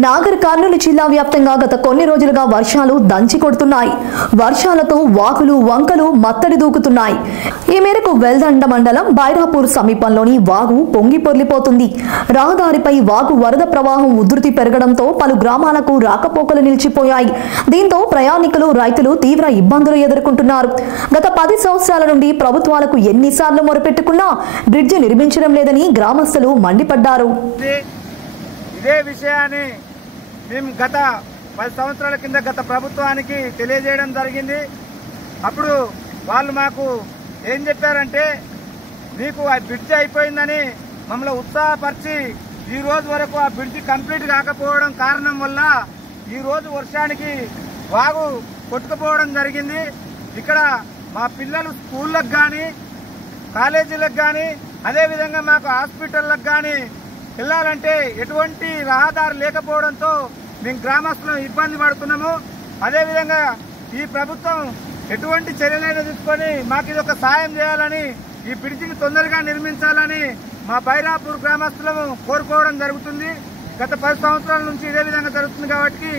నాగర్ కర్నూలు జిల్లా వ్యాప్తంగా గత కొన్ని రోజులుగా వర్షాలు దంచి కొడుతున్నాయి. వర్షాలతో వాగులు వంకలు మత్తడి దూకుతున్నాయి. ఈ మేరకు వెల్దండ మండలం బైరాపూర్ సమీపంలోని వాగు పొంగి పొర్లిపోతుంది. రహదారిపై వాగు వరద ప్రవాహం ఉధృతి పెరగడంతో పలు గ్రామాలకు రాకపోకలు నిలిచిపోయాయి. దీంతో ప్రయాణికులు రైతులు తీవ్ర ఇబ్బందులు ఎదుర్కొంటున్నారు. గత 10 సంవత్సరాల నుండి ప్రభుత్వాలకు ఎన్నిసార్లు మొరపెట్టుకున్నా బ్రిడ్జి నిర్మించడం లేదని గ్రామస్తులు మండిపడ్డారు. ఇదే విషయాన్ని మేము గత 10 సంవత్సరాల కింద గత ప్రభుత్వానికి తెలియజేయడం జరిగింది. అప్పుడు వాళ్ళు మాకు ఏం చెప్పారంటే, మీకు ఆ బ్రిడ్జి అయిపోయిందని మమ్మల్ని ఉత్సాహపరిచి ఈ రోజు వరకు ఆ బ్రిడ్జి కంప్లీట్ కాకపోవడం కారణం వల్ల ఈ రోజు వర్షానికి వాగు కొట్టుకుపోవడం జరిగింది. ఇక్కడ మా పిల్లలు స్కూళ్ళకు కానీ కాలేజీలకు కానీ అదేవిధంగా మాకు హాస్పిటళ్ళకు కానీ వెళ్ళాలంటే ఎటువంటి రహదారి లేకపోవడంతో మేము గ్రామస్తులు ఇబ్బంది పడుతున్నాము. అదేవిధంగా ఈ ప్రభుత్వం ఎటువంటి చర్యలైనా తీసుకొని మాకు ఇది ఒక సాయం చేయాలని, ఈ బ్రిడ్జిని తొందరగా నిర్మించాలని మా బైరాపూర్ గ్రామస్తులను కోరుకోవడం జరుగుతుంది. గత 10 సంవత్సరాల నుంచి ఇదే విధంగా జరుగుతుంది కాబట్టి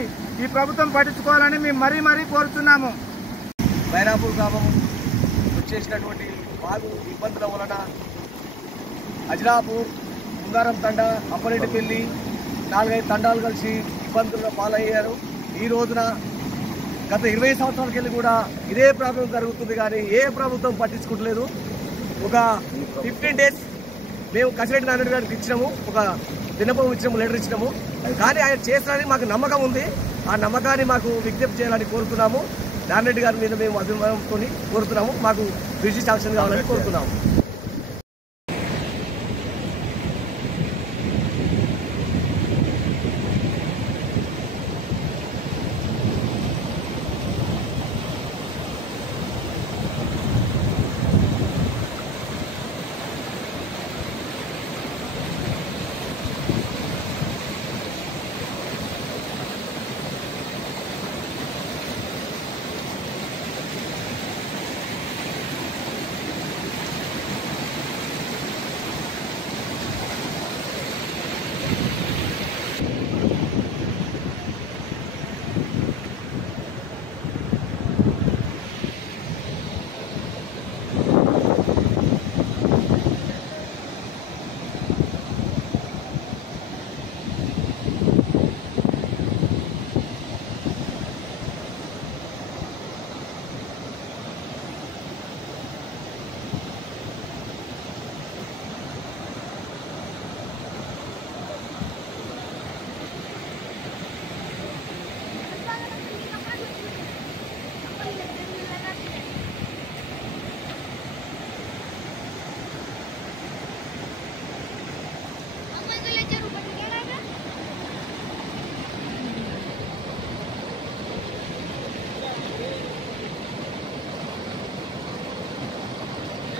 ఈ ప్రభుత్వం పట్టించుకోవాలని మేము మరీ కోరుతున్నాము. బైరాపూర్ గ్రామం వచ్చేసినటువంటి వాగు ఇబ్బందుల వలన అజిరాపూర్, ఉంగారం తండ, అప్పరెడ్డిపల్లి 4-5 తండాలు కలిసి ఇబ్బందుల పాలయ్యారు. ఈ రోజున గత 20 సంవత్సరాలకి వెళ్ళి కూడా ఇదే ప్రాబ్లం జరుగుతుంది, కానీ ఏ ప్రభుత్వం పట్టించుకోవట్లేదు. ఒక 15 days మేము కసిరెడ్డి నారాయణ గారికి ఇచ్చినాము, ఒక విన్నపం ఇచ్చినాము, లెటర్ ఇచ్చినాము. కానీ ఆయన చేస్తారని మాకు నమ్మకం ఉంది. ఆ నమ్మకాన్ని మాకు విజ్ఞప్తి చేయాలని కోరుతున్నాము. నారాయణ గారి మీద మేము అభిమానంతో కోరుతున్నాము. మాకు బ్రిడ్జి శాంక్షన్ కావాలని కోరుతున్నాము.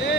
ఏ